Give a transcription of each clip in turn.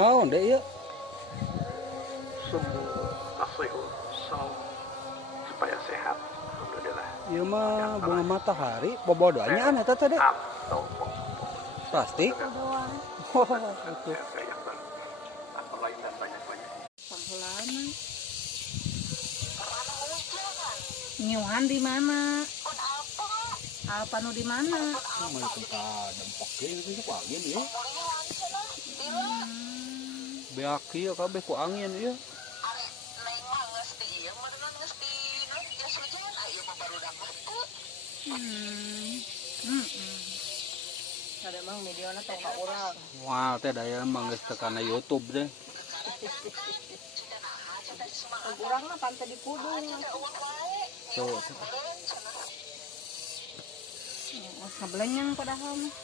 Oh, ndek ya. Semua tasihul saum supaya sehat. Alhamdulillah. Ieu mah bunga matahari, bobodanya aneh teh teh. Atau Plastik. Oh, itu. Atau lain dan banyak-banyak. Panghulaan. Nyuhan di mana? Alpa nu di mana? Mana tempat dampak ge itu ku angin ya. Beaki ya kabeh ku angin ya. Ada mang videona tong ka urang. Wah, teh daya mah geus teu kana YouTube deh. Urang mah pan teh di pudung. Tuh. Sabelenyang padahal mah.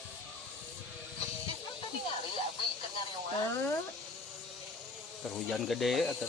Terhujan gede atuh.